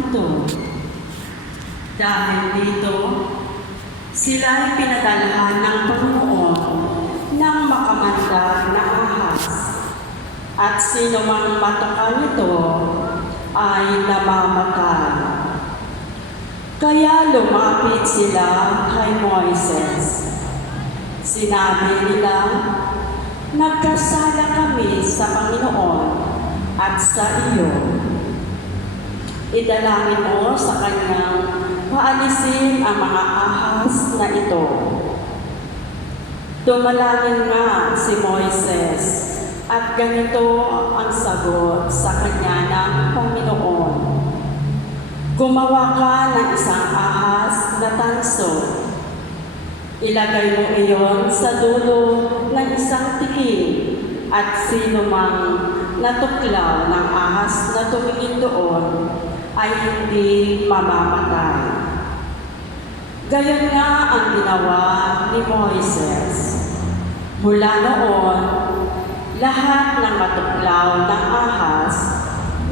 ito. Dahil dito, sila ay pinadalhan ng Panginoon ng makamanda na ahas. At sino mang matukan nito ay namamatay. Kaya lumapit sila kay Moises. Sinabi nila, nagkasala kami sa Panginoon at sa iyo. Idalangin mo sa kanyang paalisin ang mga ahas na ito. Tumalangin nga si Moises at ganito ang sagot sa kanya ng Panginoon. Gumawa ka ng isang ahas na tanso. Ilagay mo iyon sa dulo ng isang tiking at sino mang natuklaw ng ahas na tumingin doon ay hindi mamamatay. Gayon nga ang ginawa ni Moises. Mula noon, lahat ng matuklaw ng ahas,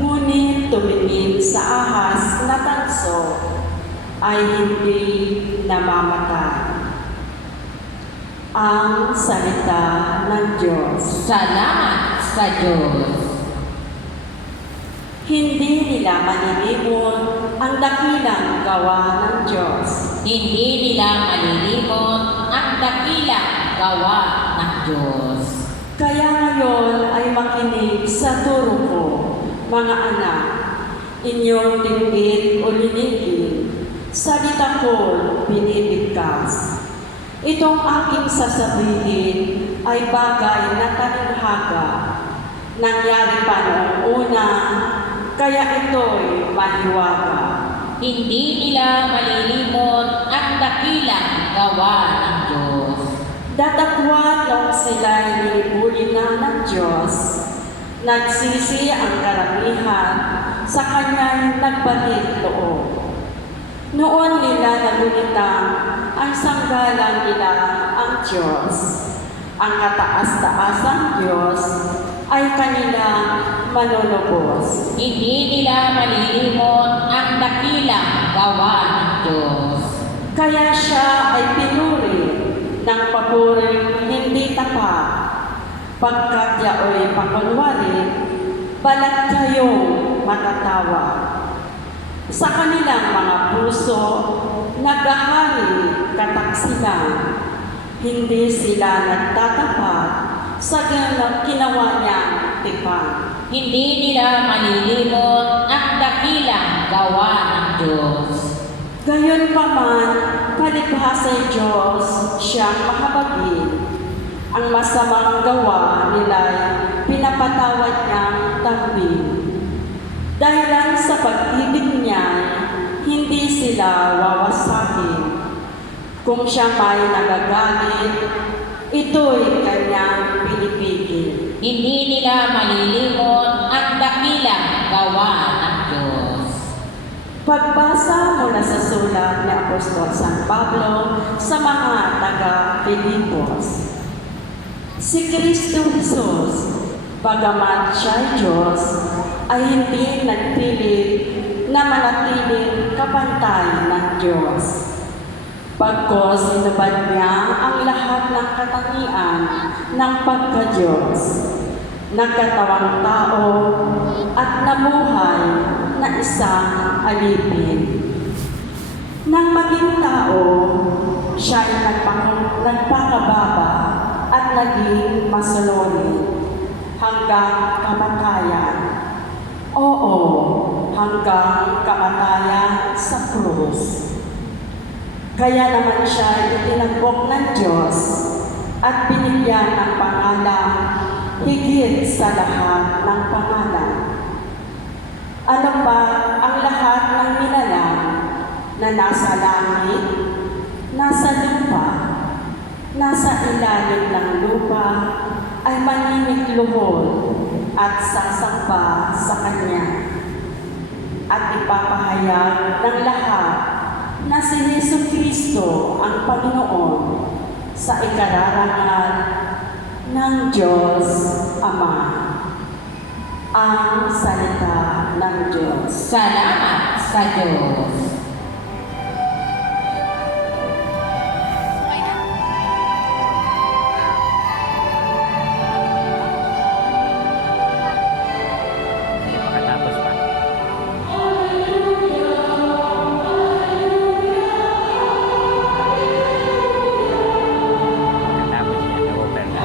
ngunit tumingin sa ahas na tanso, ay hindi namamatay. Ang salita ng Diyos. Salamat sa Diyos. Hindi nila malilimot ang dakilang gawa ng Diyos. Hindi nila malilimot ang dakilang gawa ng Diyos. Kaya ngayon ay makinig sa turo ko, mga anak. Inyong dinggit o linigin, salita ko binibigkas. Itong aking sasabihin ay bagay na talinghaga. Nangyari pa noong una, kaya ito'y mahiwaga. Hindi nila malilimot ang dakilang gawa ng Diyos. Datapwat nung sila'y nilibulin na ng Diyos, nagsisi ang karamihan sa kanyang nagbalik loob. Noon nila nalulitang ang sanggalang nila ang Diyos. Ang kataas-taasang Diyos ay kanilang manunubos. Hindi nila malilimot ang dakilang gawa ng Diyos. Kaya siya ay pinuri ng papuring hindi tapat. Pagkat yaoy pakunwari, balat kayong matatawa. Sa kanilang mga puso, naghahari kataksilan. Hindi sila nagtatapat sa ginawa niyang tipan. Hindi nila malilimot ang dakilang gawa ng Diyos. Gayon pa man, palibhasa'y Diyos siyang mahabagin. Ang masamang gawa nila'y pinapatawad niyang tambing. Dahilan sa pag-ibig niya, hindi sila wawasakin. Kung siya may nagagalit, ito'y kanyang pinipigil. Hindi nila malilimot ang dakilang gawa ng Diyos. Pagbasa mula sa sulat ni Apostol San Pablo sa mga taga-Filipos. Si Kristo Jesus, bagamat siya'y Diyos, ay hindi nagpilit na manatiling kapantay ng Diyos. Pagkos inubad niya ang lahat ng katangian ng pagka-Diyos, nagkatawang tao at nabuhay na isang alipin. Nang maging tao, siya ay nagpakababa at naging masuloni hanggang kamatayan. Oo, hanggang kamatayan sa krus. Kaya naman siya itinagbok ng Diyos at binigyan ng pangalan higit sa lahat ng pangalan. Ano ba ang lahat ng nilalang na nasa langit, nasa lupa, nasa ilalim ng lupa ay manimikluhod at sasamba sa Kanya at ipapahayag ng lahat na si Jesucristo ang Panginoon sa ikararangal ng Diyos Ama. Ang salita ng Diyos. Salamat sa Diyos. Makatapos pa. Makatapos yan, na-over na.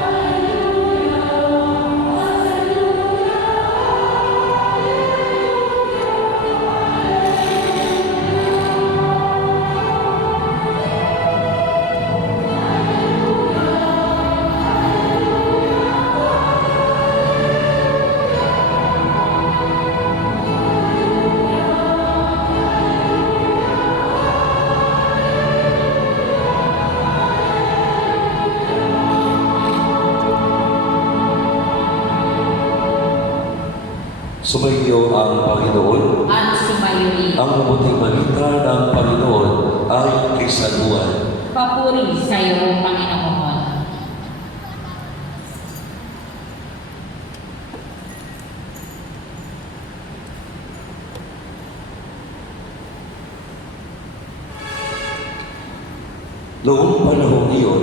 Sumainyo ang Panginoon. At sumayoy. Ang mabuting balita ng Panginoon ay kay San Juan. Papuri sa iyo, Panginoon. Noong panahon iyon,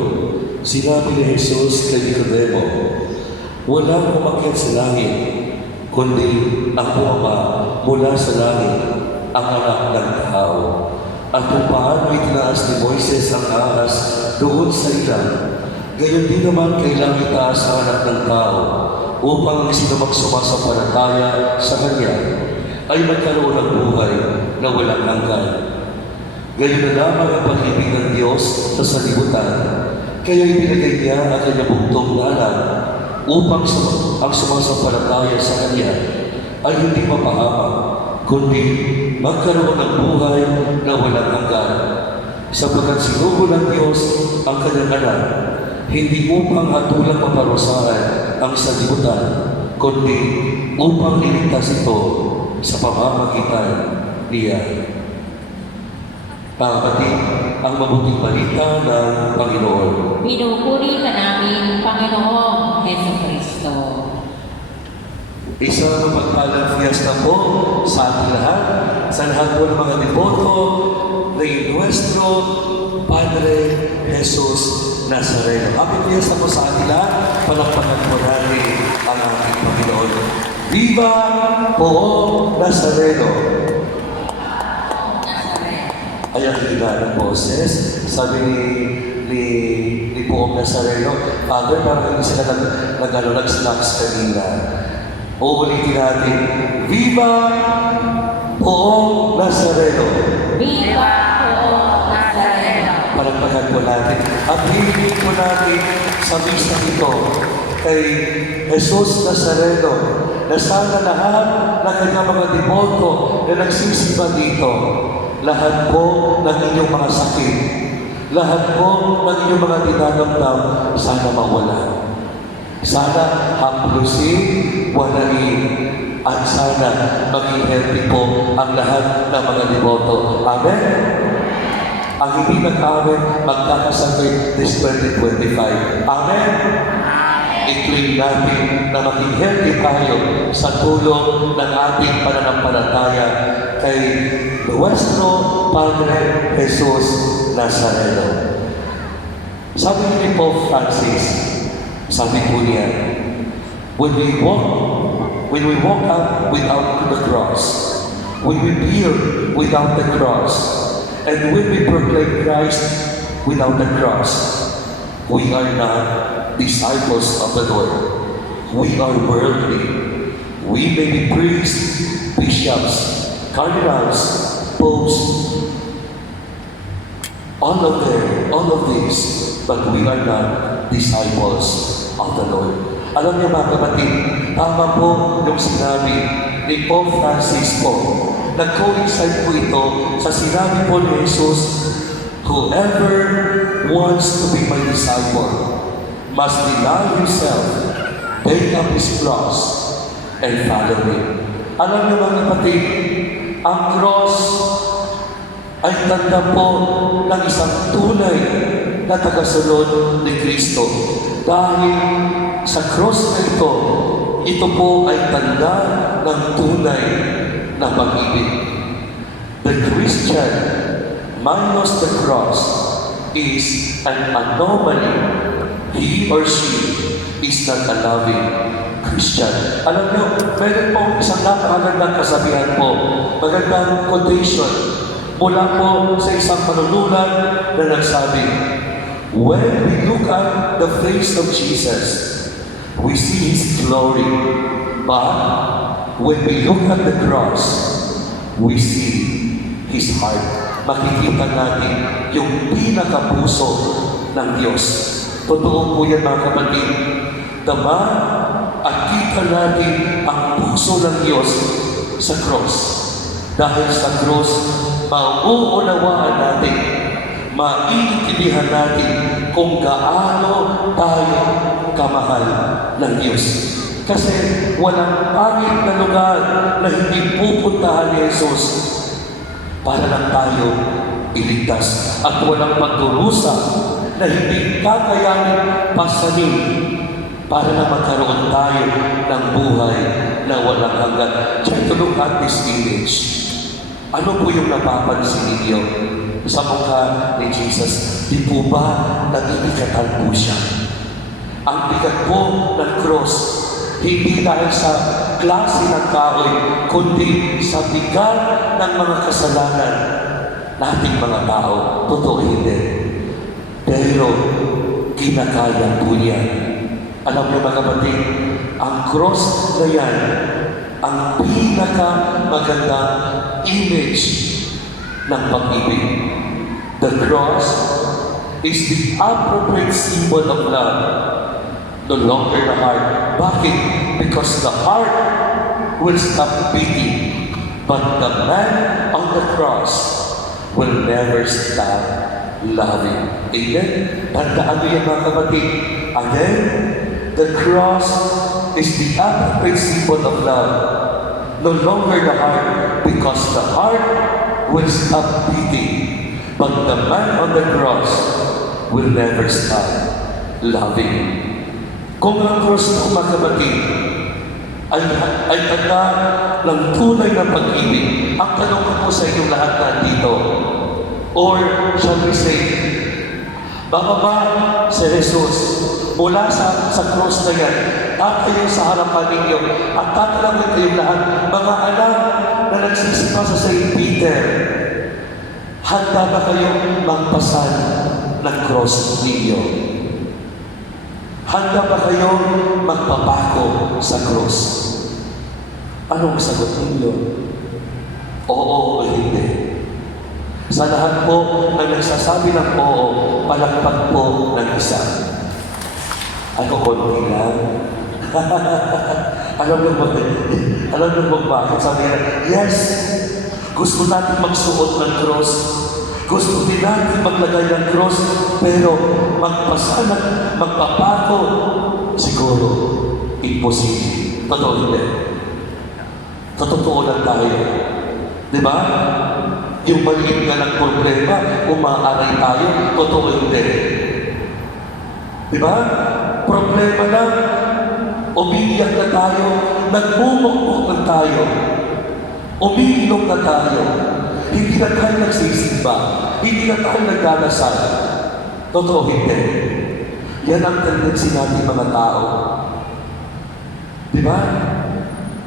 sinabi ni Jesus kay Nicodemo, walang umakyat sa langit, kundi ako Ama mula sa langit, ang anak ng tao. At kung paano itinaas ni Moises ang ahas doon sa ilang, gayon din naman kailangan itaas ang anak ng tao, upang ang sino magsumasampalataya sa Kanya ay magkaroon ng buhay na walang hanggan. Gayon na lamang ang pag-ibig ng Diyos sa sanlibutan, kaya ibinigay niya ang kanyang bugtong na anak upang ang sumasampalataya sa Kanya ay hindi mapahamak, kundi magkaroon ng buhay na walang hanggan. Sapagkat sinugo ng Diyos ang kanyang anak, hindi upang hatulang maparusahan ang sanlibutan, kundi upang iligtas ito sa pamamagitan niya. Kapatid, ang mabuting balita ng Panginoon. Pinupuri ka namin, Panginoong Jesucristo. Isang mapagpalang fiesta po sa ating lahat, sa lahat po ng mga devoto ni Nuestro Padre Jesus Nazareno. Happy fiesta po sa ating lahat, palakpakan po natin ang ating Panginoon. Viva Poong Nazareno! Ay ang hila ng boses, sabi ni Poong Nazareno, Father, parang hindi sila nag-slaps kanina. Uulitin natin, Viva Poong Nazareno! Viva Poong Nazareno! Palagpagan po natin. At hihingin po natin sa misa ito kay Jesus Nazareno na sana lahat ng kanyang mga devoto na nagsisimba dito, lahat po ng inyong mga sakit, lahat po ng inyong mga dinadamdam, sana mawala. Sana haplusin, walain, at sana maging healthy po ang lahat ng mga devoto. Amen? Ang hindi nag-amen, magkakasabay this 2025. Amen? I-claim natin na maging healthy tayo sa tulong ng ating pananampalataya kay Nuestro Padre Jesus Nazareno. Sabi ni Pope Francis, sabi po niya, when we walk up without the cross, when we build without the cross, and when we proclaim Christ without the cross, we are not disciples of the Lord. We are worldly. We may be priests, bishops, cardinals, popes, all of these, but we are not disciples of the Lord. Alam niyo mga kapatid, tama po yung sinabi ni Pope Francis po. Nag-coincide po ito sa sinabi po ni Jesus, whoever wants to be my disciple must deny himself, take up his cross, and follow me. Alam niyo mga kapatid, ang cross ay tanda po ng isang tunay na tagasunod ni Kristo. Dahil sa cross na ito po ay tanda ng tunay na pag-ibig. The Christian minus the cross is an anomaly. He or she is not a loving Christian. Alam nyo, meron pong isang napakagandang kasabihan po, magandang quotation mula po sa isang manunulat na nagsabi, when we look at the face of Jesus, we see His glory. But when we look at the cross, we see His heart. Makikita natin yung pinakapuso ng Diyos. Totoo po yan mga kapatid. Dama at kita natin ang puso ng Diyos sa cross. Dahil sa cross, mauunawaan natin, maiintindihan natin kung gaano tayo kamahal ng Diyos. Kasi walang pangit na lugar na hindi pupuntahan ni Jesus para lang tayo iligtas. At walang pagdurusa na hindi kakayanin pasanin para na magkaroon tayo ng buhay na walang hanggan. Try to look at this image. Ano po yung napapansin ninyo sa mukha ni Jesus? Di po ba nabibigatan po siya? Ang bigat po ng cross, hindi dahil sa klase ng kahoy, kundi sa bigat ng mga kasalanan nating mga tao. Totoo hindi. Pero kinakaya po niya. Alam niyo mga kapatid, ang cross na yan, ang pinakamagandang image ng pag-ibig. The cross is the appropriate symbol of love. No longer the heart. Bakit? Because the heart will stop beating, but the man on the cross will never stop loving. Amen? Tandaan niyo yan mga kapatid. Again, the cross is the appropriate symbol of love. No longer the heart, because the heart will stop beating, but the man on the cross will never stop loving. Kung ang cross ng mga kapatid ay tanda ng tunay na pag-ibig, ang tanong ko po sa inyong lahat nandito, or shall we say, bababa si Jesus mula sa cross na yan, at kayo sa harapan ninyo, at tatanungin kayong lahat, mga anak na nagsisipa sa St. Peter, handa ba kayong magpasan ng cross ninyo? Handa ba kayong magpapako sa cross? Anong sagot ninyo? Oo o hindi? Sa lahat po na nagsasabi ng oo, palakpak po ng isa. Ako konti lang. Alam mo bakit? Sabi nila, yes, gusto natin magsuot ng cross. Gusto din natin maglagay ng cross, pero magpasanag, magpapako, siguro, imposible. Totoo hindi. Totoo lang tayo. Di ba? Yung maliit nga ng problema, umaaray tayo, totoo hindi. Di ba? Problema lang, umiiyak na tayo, nagmumukmuk na tayo, umiinom na tayo, hindi na tayo nagsisimba, hindi na tayo nagdadasal. Totoo hindi. Yan ang tendency natin mga tao. Di ba?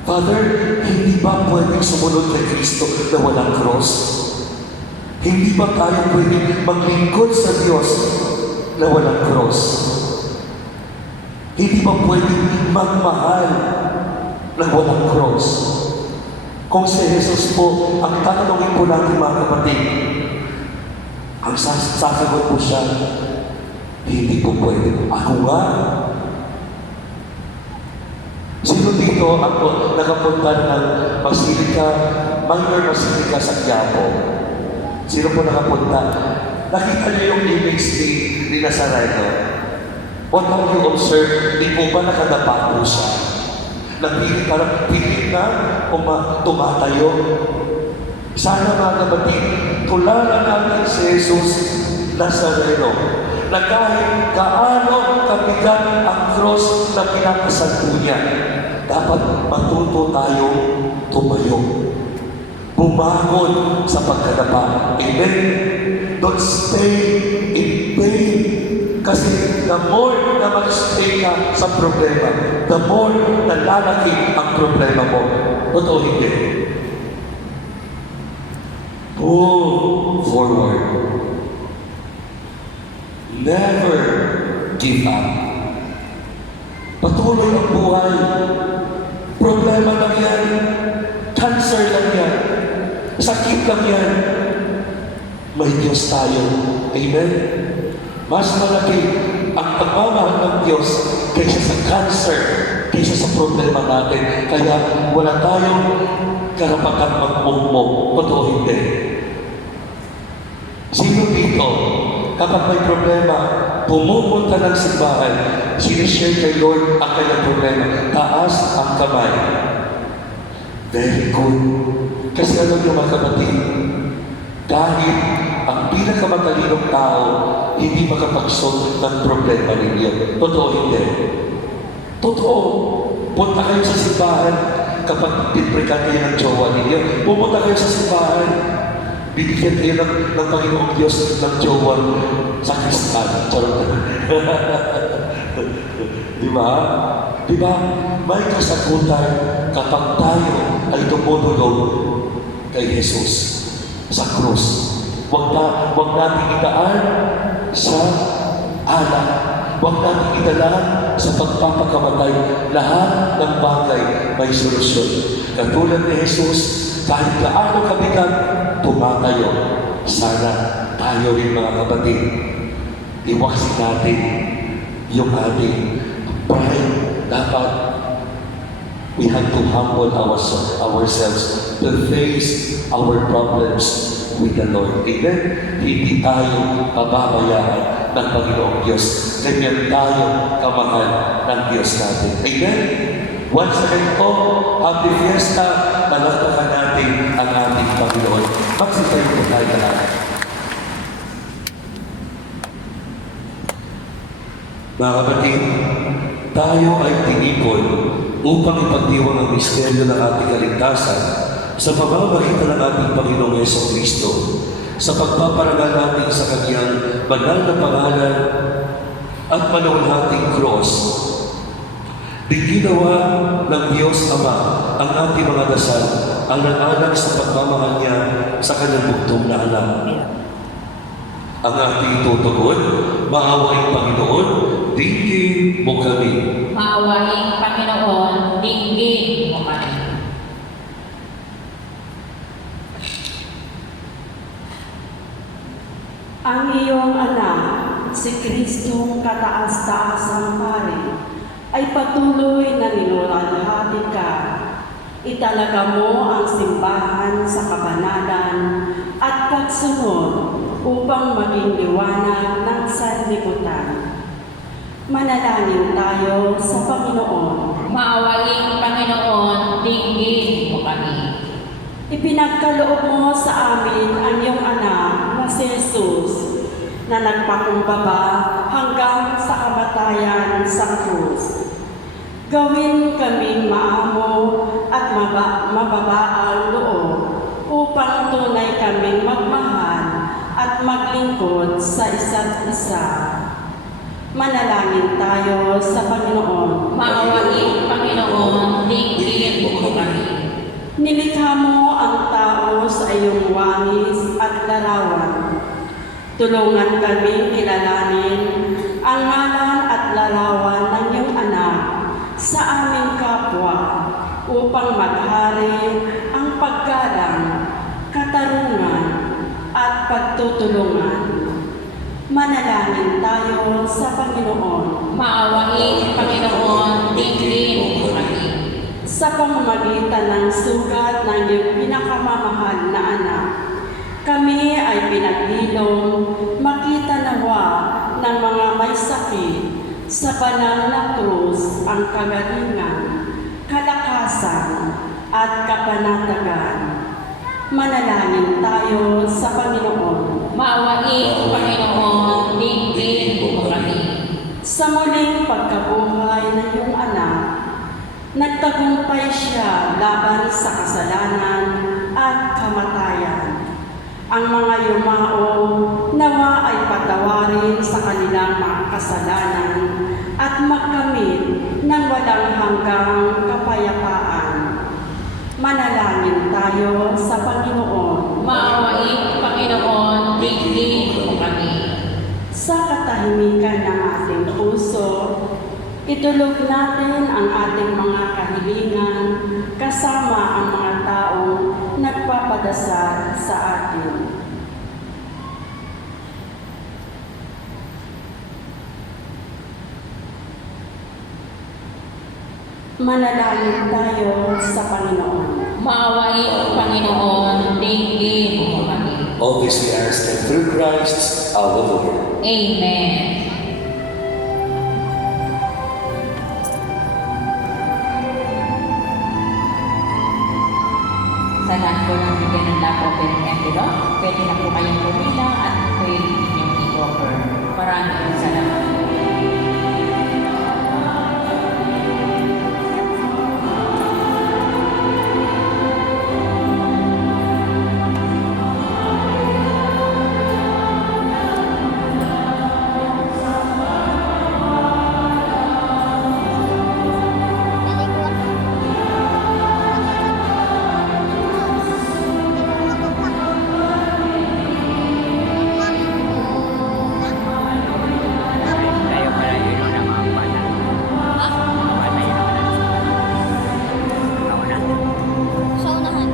Father, hindi ba pwedeng sumunod kay Kristo na walang cross? Hindi ba tayo pwedeng maglingkod sa Diyos na walang cross? Hindi ba pwedeng magmahal na walang cross? Kung si Jesus po, ang tatanungin po natin mga kapatid, ang sasagot po siya, hindi po pwede. Ako nga. Sino dito ako nakapunta ng Basilica, Minor Basilica sa Quiapo? Sino po nakapunta? Nakita niyo yung image ni Nazareno? What have you observed? Di po ba nakadapa po siya? Nagpilit na tumatayo. Sana mga kapatid, tulala natin si Jesus Nazareno na kahit gaano kabigat ang cross na pinakasan po niya, dapat matuto tayo tumayo. bumangon sa pagkadapa. Amen? Don't stay in pain. Kasi the more na mag-stay ka sa problema, the more na lalaki ang problema mo. Totoo hindi. Move forward. Never give up. Patuloy ang buhay. Problema lang yan. Cancer lang yan. Sakit lang yan. May Diyos tayo. Amen? Mas malaki ang pagmamahal ng Diyos kaysa sa cancer, kaysa sa problema natin. Kaya wala tayong karapatan magmumog. Totoo hindi. Sino dito, kapag may problema, pumupunta ng simbahan, sinishare kay Lord ang kanyang problema, taas ang kamay. Very good. Kasi ano yung mga kapatid, kahit ang pinakamagalinong tao, hindi makapag-solve ng problema ninyo. Totoo hindi. Totoo. Punta kayo sa simbahan kapag pinprekan kayo ng jowa ninyo. Pumunta kayo sa simbahan. Bibigyan kayo ng Panginoong Diyos ng jowa sa Kristal. Charot. Di ba? Di ba? May kasagutan kapag tayo ay tumutulog kay Jesus sa krus. Huwag natin idaan sa alak. Huwag natin idaan sa pagpapakamatay. Lahat ng bagay may solusyon. Katulad ni Jesus, kahit gaano kabigat, tumatayo. Sana tayo rin mga kapatid, iwaksin natin yung ating pride. Dapat we have to humble ourselves to face our problems with the Lord. Amen? Hindi tayo pababayaan ng Panginoong Diyos. Ganyan tayo kamahal ng Diyos natin. Amen? Once again po, Happy Fiesta, palakpakan natin ang ating Panginoon. Magsitayo po tayo lahat. Mga kapatid, tayo ay tinipon upang ipagdiwang ang misteryo ng ating kaligtasan sa pamamagitan ng ating Panginoong Jesucristo, sa pagpaparangal natin sa Kanyang banal na pangalan at maluwalhating cross. Ginawa ng Diyos Ama ang ating mga dasal alang-alang sa pagmamahal niya sa Kanyang bugtong na anak. Ang ating tutugon, maawaing Panginoon, dinggin mo kami. Maawaing Panginoon, dinggin mo kami. Ang iyong anak, si Kristong kataas-taasang pari, ay patuloy na niluwalhati ka. Italaga mo ang simbahan sa kabanalan at pagsunod upang maging liwanag ng sanlibutan. Manalangin tayo sa Panginoon. Maawaing Panginoon, dinggin mo kami. Ipinagkaloob mo sa amin ang iyong anak na si Jesus na nagpakumbaba hanggang sa kamatayan sa krus. Gawin kaming maamo at mababaang loob upang tunay kaming magmahal at maglingkod sa isa't isa. Manalangin tayo sa Panginoon. Maawaing Panginoon, dinggin mo kami. Nilikha mo ang tao sa iyong wangis at larawan. Tulungan kaming kilalanin ang ngalan at larawan ng iyong anak sa aming kapwa upang maghari ang paggalang, katarungan at pagtutulungan. Manalangin tayo sa Panginoon. Maawaing Panginoon, dinggin mo kami. Sa pamamagitan ng sugat ng iyong pinakamamahal na anak, kami ay pinaghilom makita nawa ng mga may sakit sa banal na krus ang kagalingan, kalakasan at kapanatagan. Manalangin tayo sa Panginoon. Maawaing Panginoon, dinggin mo kami. Sa muling pagkabuhay ng iyong anak, nagtagumpay siya laban sa kasalanan at at kamatayan. Ang mga yumao nawa ay patawarin sa kanilang mga kasalanan at magkamit ng walang hanggang kapayapaan. Manalangin tayo sa Panginoon. Maawain, Panginoon, tingin mo kami. Sa katahimikan ng ating puso, itulog natin ang ating mga kahilingan kasama ang mga taong nagpapadasal sa atin. Manalangin tayo sa Panginoon. Maawain, Panginoon, tingin mo kami. All this we ask that through Christ our Lord. Amen. Sa lahat po ng bigyan ng Love Offering Envelope, pwede na po kayong pumila at pwede ninyong i-offer. Maraming salamat po. Tayo pala yun na mga bata. Bata yun na. Ako na. Sa unahan.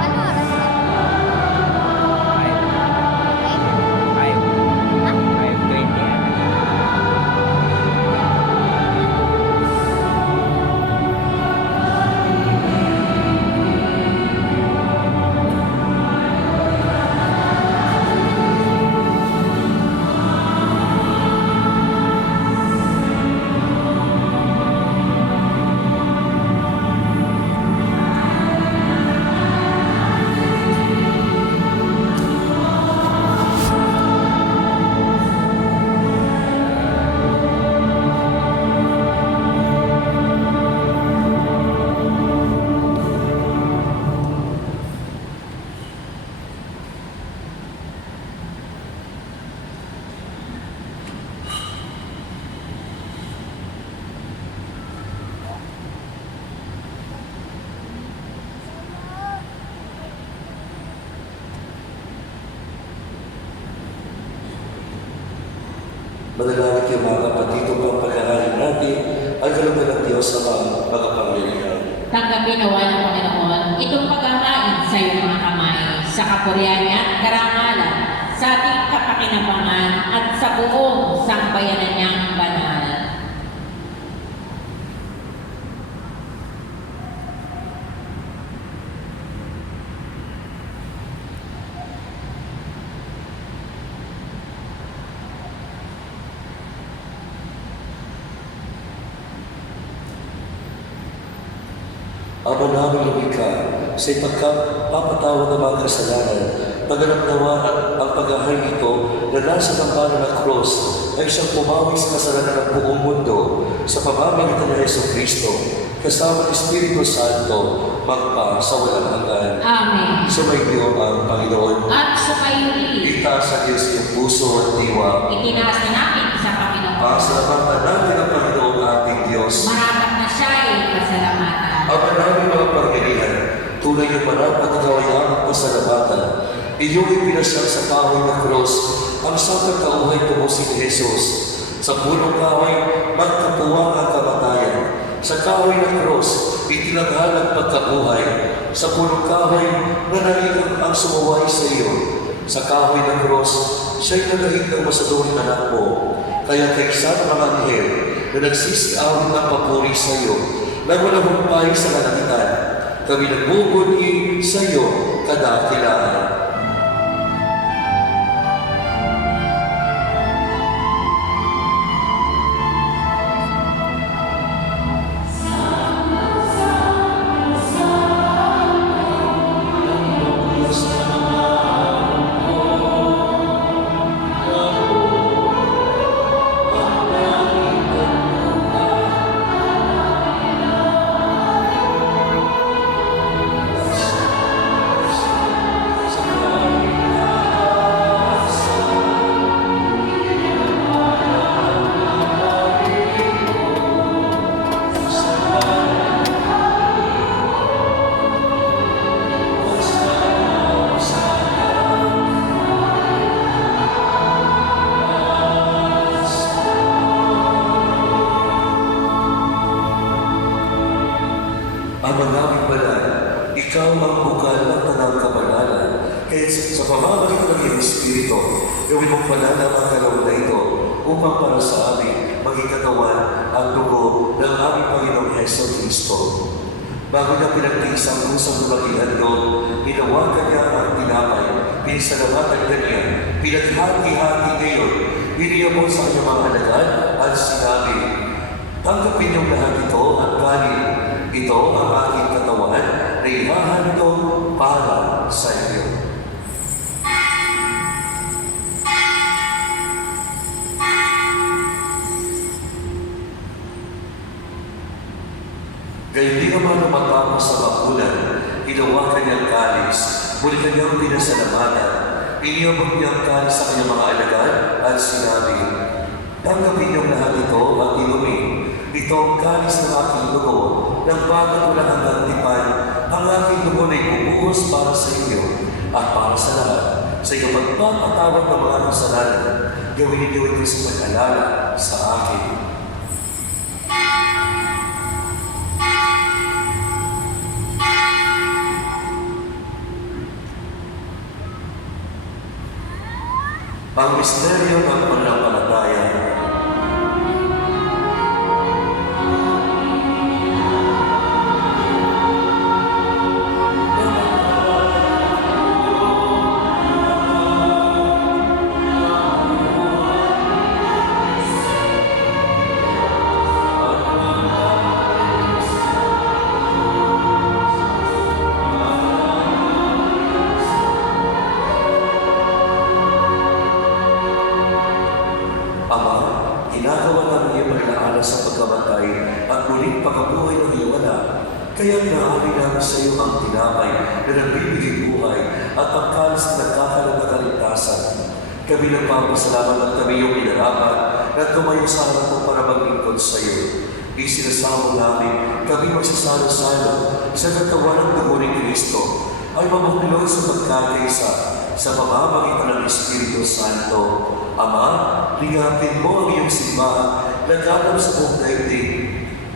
Ano oras na? 5:20. Manalangin kayo mga kapatid upang pagkakain natin ang kalooban ng Diyos sa mga makapangyarihan. Tanggapin nawa ng Panginoon itong pagkakain sa iyong mga kamay, sa kapurihan niya at karangalan, sa ating kapakinabangan at sa buong sambayanan niyang banal. Ama namin lumikha sa ipagpapatawad ng mga kasalanan, pagganap nawa ang pag-ahay nito na nasa ng banal na cross ay siyang pumawi sa kasalanan ng buong mundo sa pamamagitan ng Yesu Kristo, kasama ng Espiritu Santo, magpa sa walang hanggan. Amen. Sumainyo ang Panginoon. At sumayo rin, Itaas sa Diyos yung puso at diwa. itinaas na natin sa Panginoon. Pasalamatan natin ang Panginoon ating Diyos. Marapat na siya ay pasalamatan. Ang maraming mga pangyarihan, tunay yung marapat na gawayang pasalamatan. Inyong ipinasyang sa kahoy na cross, ang sakang kauhay tungo si Jesus. Sa punong kahoy, magkapuwang ang kamatayan. Sa kahoy na cross, itinanghal ang pagkabuhay. Sa punong kahoy, nanaligang ang sumuway sa iyo. Sa kahoy na cross, siya'y nagahit ng masaduring anak mo. Kaya kaysa ng mga anghel na nagsisiawit ng papuri sa iyo, nang walang humpay sa kalangitan, kami nagbubunyi sa iyo kadakilaan. Ama namin banal, ikaw ang bukal ng tanang kabanalan. Kaya sa pamamagitan ng iyong Espiritu, gawin mong banal ang mga kalawang na ito upang para sa amin maging katawan ang dugo ng aming Panginoong Heso Kristo. Bago niya pinagtiisang kusang lumagihan doon, hinawakan niya ang tinapay, pinasalamatan niya, pinaghati-hati ngayon, iniyabot sa kanyang mga alagad at sinabi, tanggapin niyong lahat ito at kanin. Ito ang aking katawan na ihahandog para sa iyo. Gayun di naman matapos sa bakulan, hinawakan niyang kalis, muli kanyang pinasalamatan, iniyabot niyang kalis sa kanyang mga alagad at sinabi, tanggapin niyong lahat ito at inumin. Ito ang kalis ng aking dugo, ng bagat walang hanggang tipan, ang aking dugo na ibubuhos para sa inyo at para sa lahat. Sa iyong pagpapatawad ng mga kasalanan, gawin ninyo ito sa pag-alala sa akin. Ang misteryo ng pananampalataya. Ama, ginagawa namin iyong pag-aaral sa pagkamatay at muling pagkabuhay ng iyong anak. Kaya naaamin namin sa iyo ang tinapay na nagbibigay buhay at ang kalis na nagkakaroon ng kaligtasan. Kami nagpapasalamat at kami iyong inarapan na tumayo sa harap mo para maglingkod sa iyo. Isinasamo namin kami magsasalo-salo sa katawan ng dugo ni Kristo ay mamahulog sa pagkakaisa sa pamamagitan ng Espiritu Santo. Ama, lingapin mo ang iyong simbahan na ganap sa buong daigdig.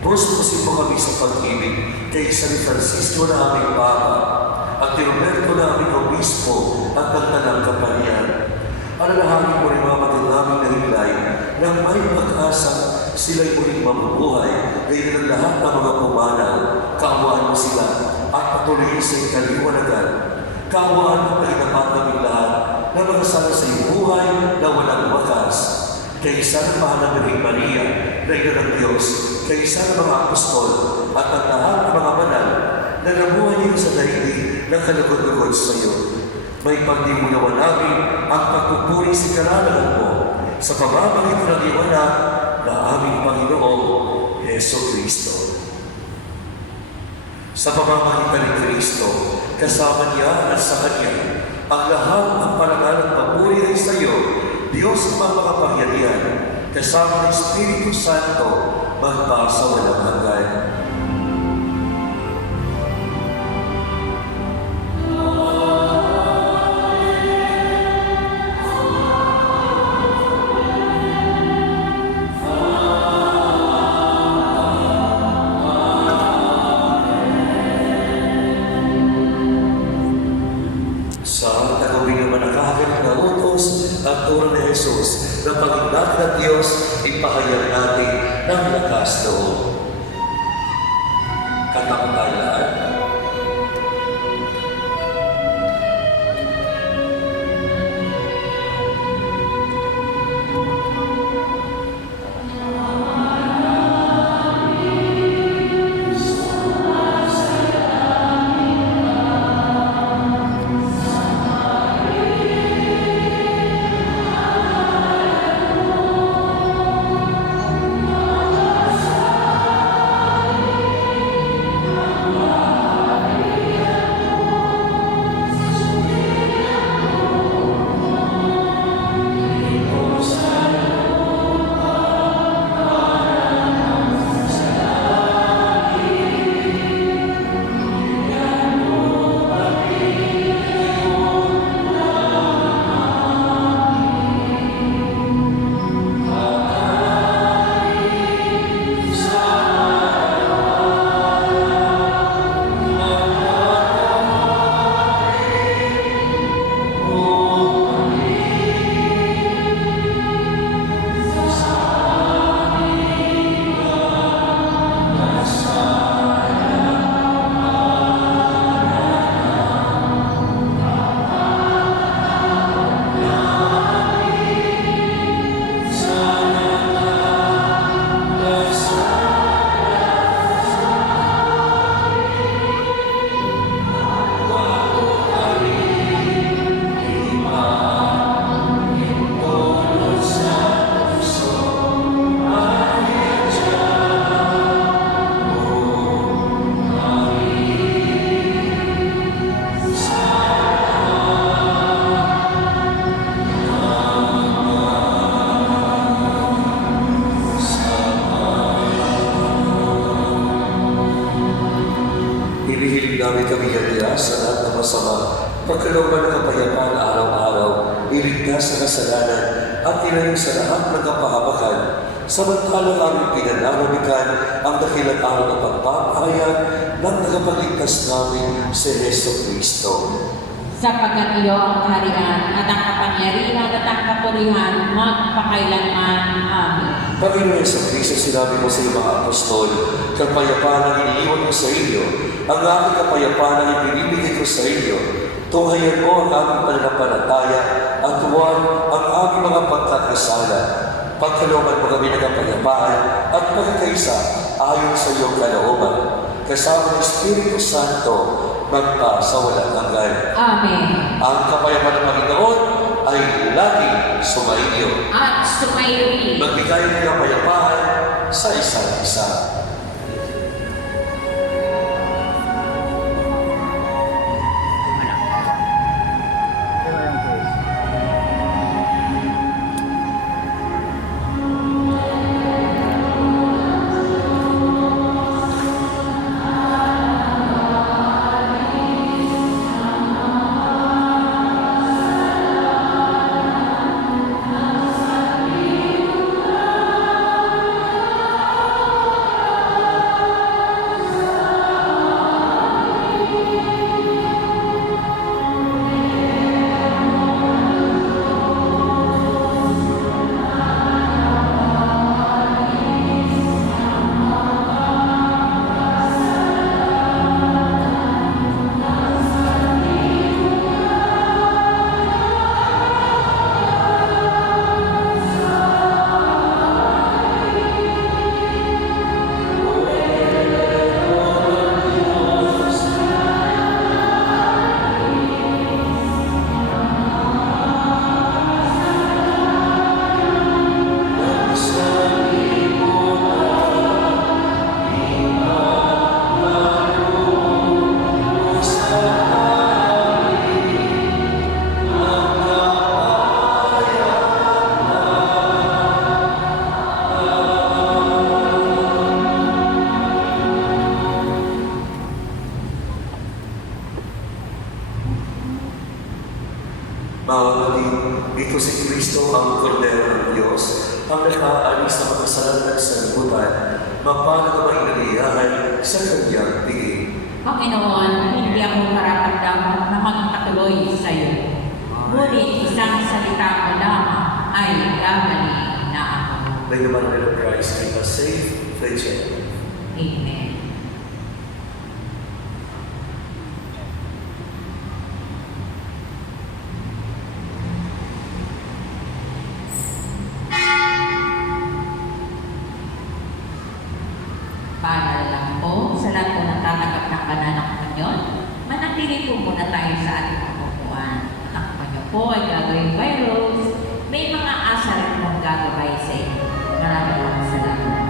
Puso-pusin mo kami sa pag-ibig kay San Francisco na aming Papa at ni Roberto na aming Obispo at ng Tanang Kapalian. Alalahanin mo rin mga matid namin na hilay nang may pag-asa sila'y muling mabubuhay gaya ng lahat ng mga pumanaw. Kaawaan mo sila at patuloy sa ikaliwanagan. Kaawaan mo na inapat namin lahat na magasala sa iyong buhay na walang wakas. Kaysa ng mahal na Birheng Maria, na ina ng Diyos, kaysa ng mga apostol at ang lahat ng mga banal, na nabuhay dito sa daigdig ng kalugod-lugod sa iyo. May pagdimunawan namin ang pagpupuri sa karanahan mo sa pamamagitan ng iyong anak na aming Panginoong Yeso Kristo. Sa pamamagitan ni Kristo, kasama niya at sa Kanya, ang lahat ng parangal at papuri ay sa iyo, Diyos ng makapangyarihan, kasama ng Espiritu Santo, magpa sa walang hanggan. Sa tagawin naman ang kahagap na utos at turo ni Jesus na pag-ingat ng Diyos, ipahayag natin ng lakas loob. Katakatayan. Hinihiling namin kami handa sa lahat ng masama, pagkalooban ng kapayapaan araw-araw, iligtas sa kasalanan at ilayo sa lahat ng kapahamakan, samantalang aming pinananamikan ang dakilang araw ng pagpapahayag ng tagapagligtas namin si Yeso Kristo. Sapagkat iyo ang kaharian at ang kapangyarihan at ang kapurihan magpakailanman. Amen. Panginoon Yeso Kristo, sinabi mo sa iyong mga apostol, kapayapaan ang iniiwan ko sa inyo, ang aking kapayapaan ang ibinibigay ko sa inyo. Tunghayan mo ang aming pananampalataya at huwag ang aming mga pagkakasala. Pagkalooban mo kami ng kapayapaan at pagkakaisa ayon sa iyong kalooban. Kasama ng Espiritu Santo, magpa sa walang hanggan. Amen. Ang kapayapaan ng Panginoon ay laging sumainyo. At sumayo Magbigay ng kapayapaan sa isa't isa. Kristo ang Kordero ng Diyos, ang nakaalis ng kasalanan at sanlibutan, mapalad na mainaliyahan sa kanyang tingin. Panginoon, hindi ako karapat-dapat na magpatuloy sa iyo. Ngunit isang salita mo lamang ay gagaling na ako. May naman ng Christ, keep us safe, vigilant. Amen. Para lang po, sa lahat po natatanggap ng banal ng komunyon, manatili po muna tayo sa ating pagpupuan. Ang komunyon po ay gagawin by Rose. May mga asa rin pong gagawin sa inyo. Maraming salamat.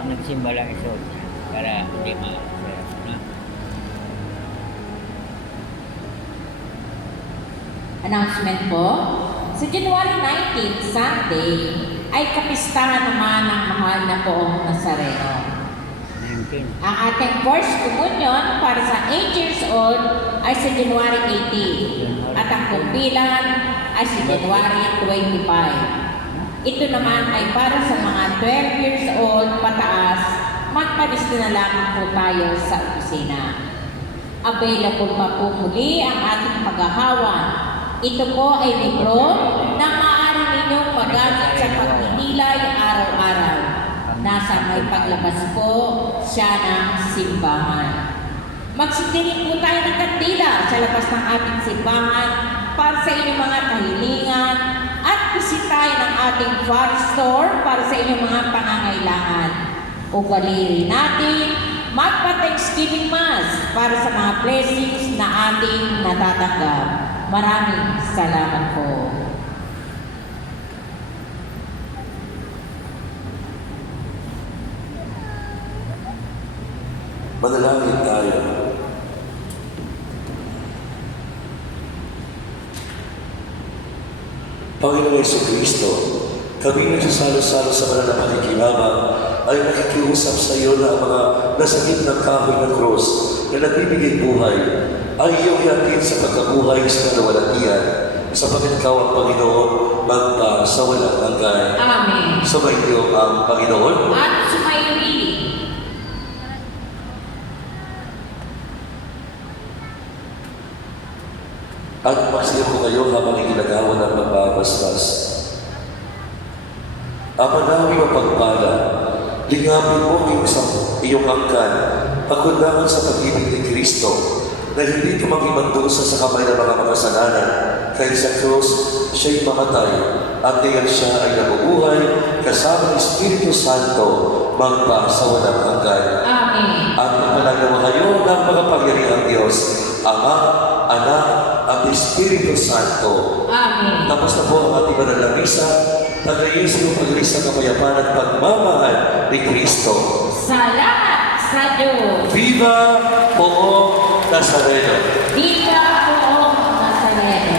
pag nagsimba lang isuot niya para hindi ma-serve na. Announcement po, sa January 19, Sunday, ay kapistahan naman ng mahal na poong Nazareno. 19. Ang ating first communion para sa 8 years old ay sa January 18 at ang kumpilan ay sa January 25. Ito naman ay para sa mga 12 years old pataas, magpalis na lamang po tayo sa opisina. Available pa po muli ang ating paghahawan. Ito po ay libro na maaari ninyong magamit sa pagninilay araw-araw. Nasa may paglabas po siya ng simbahan. Magsidinig po tayo ng kandila sa labas ng ating simbahan para sa inyong mga kahilingan at bisitahin ang ating far store para sa inyong mga pangangailangan. Ugali natin magpa-Thanksgiving Mass para sa mga blessings na ating natatanggap. Maraming salamat po. Manalangin tayo. Panginoong Jesucristo, kami nagsasalo-salo sa banal na pakikilama ay nakikiusap sa iyo na ang mga nasa gitnang kahoy ng krus na nagbibigay buhay ay iyong hatid sa pagkabuhay sa kalawalatian sapagkat ikaw ang Panginoon magpa sa walang hanggan. Amen. Sumainyo ang Panginoon. At sumayoyin. At masiyo ko kayo habang iginagawa ng pagbabastas. Ama namin mapagpala, lingapin mo iyong angkan, pagkundangan sa pag-ibig ni Kristo, na hindi tumagimagdusa sa kamay ng mga makasalanan, kahit sa krus siya'y mamatay, at ngayon siya ay nabubuhay kasama ng Espiritu Santo, magpa sa walang hanggan. Amen. At napanagawa kayo ng mga pangyarihang Diyos, Ama, Anak, at Espiritu Santo. Amen. Tapos na po ang ating banal na misa, tagayin sa iyong pag-alis ng kapayapaan at pagmamahal ni Kristo. Salamat sa Diyos. Viva Poong Nazareno! Viva Poong Nazareno.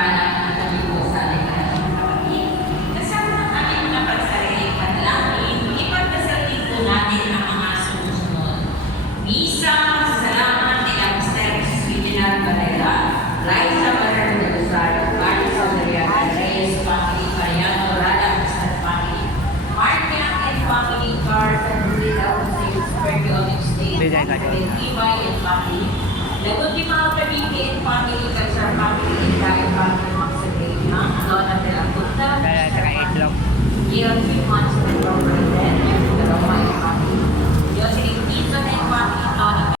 pala kami po sa ating kapatid. Kasama ang aming mga pagsariling panalangin, ipagdasal din po natin ang mga sumusunod. Misa, salamat nila Mr. Reginald Barrera, Liza Barrera de Rosario, Carlos Adriano Reyes family, Mariano Rada, Mr. family, Martia and family, Cars and Rita, Periodic State, Bigay ka dyan. Ibay and family, Lagundi mga Pabiki and family, Kansar family, and Dahil